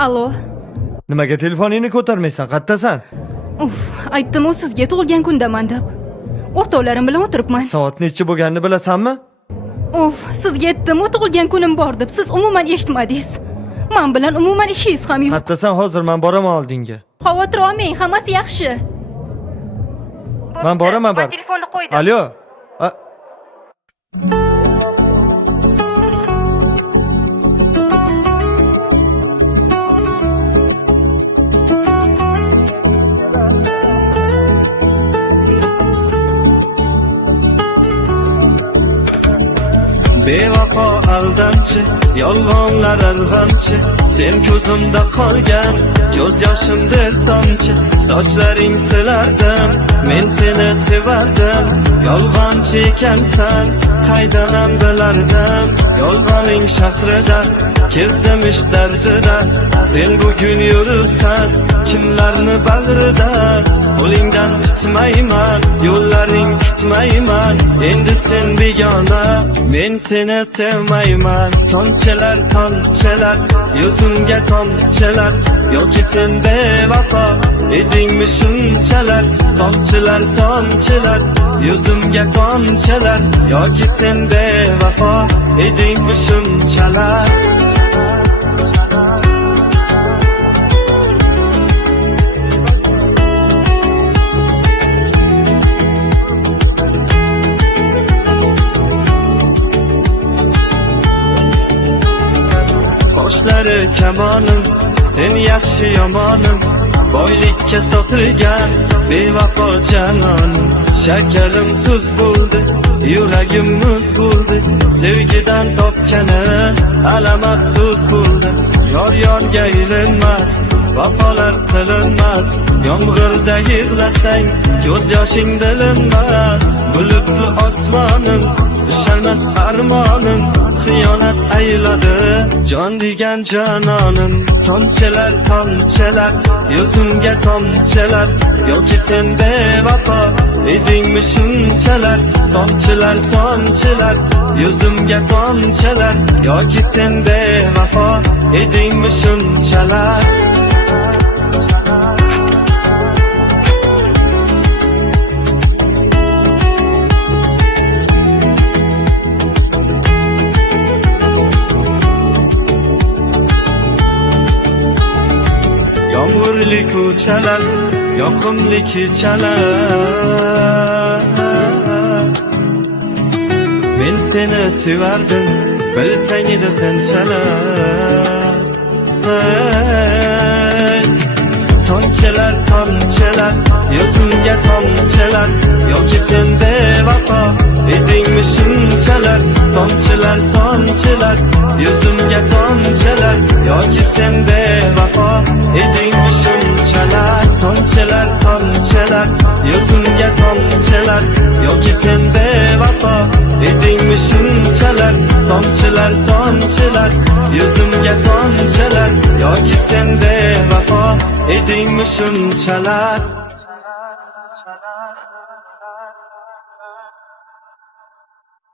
Alo. Nimaga telefoningni ko'tarmaysan? Qayerdasan? Aytdim-ku sizga tug'ilgan kundaman deb. O'rtoqlarim bilan o'tiribman. Soat necha bo'lganini bilasanmi? Sizga aytdim-ku tug'ilgan kunim bor deb. Siz umuman eshitmadingiz. Men bilan umuman ishingiz ham yo'q. Qayerdasan hozir? Men boraman oldinga. Xavotir olmang, hammasi yaxshi. Men boraman bar. Telefonni qo'ydim. Alo. Bevafo aldamchi, yolg'onlar arg'amchi, sen ko'zimda qolgan, ko'z yoshimdir tomchi, sochlaring silardim, men seni sevardim, yolg'onchi ekansan, qaydanam bilardim, yolg'oning shahrida, kezdim ish dardida, sen bugun yuribsan, kimlarni bag'rida, qo'lingdan tutmayman, yo'llaring tutmayman, endi sen begona, men seni sevmayman. Tomchilar, tomchilar, yuzimga tomchilar, yoki sen bevafo edingmi shunchalar. Tomchilar, tomchilar, yuzimga tomchilar, yoki sen bevafo edingmi shunchalar. Qoshlari kamonim, sen yaxshi yomonim, boylikka sotilgan bevafo janonim. Shakarim tuz bo'ldi, yuragim muz bo'ldi, sevgidan topgani alam afsus bo'ldi. Yor yorga ilinmas, vafolar qilinmas, yomg'irda yig'lasang ko'z yoshing bilinmas. Bulutli osmonim, ushalmas armonim, xiyonat ayladi jon degan janonim. Tomchilar, tomchilar, yuzimga tomchilar, yoki sen bevafo edingmi shunchalar. Tomchilar, tomchilar, yuzimga tomchilar, yoki sen bevafo edingmi shunchalar. Yomg'irli ko'chalar, yoqimli kechalar, men seni sevardim, bilsang edi qanchalar. Tomchilar, tomchilar, yuzimga tomchilar, yoki sen bevafo edingmi shunchalar. Tomchilar, tomchilar, yuzimga tomchilar, yoki sen bevafo edingmi shunchalar. Tomchilar, tomchilar, yuzimga tomchilar, yoki sen bevafo edingmi shunchalar. Tomchilar, tomchilar, yuzimga tomchilar, yoki sen bevafo edingmi shunchalar.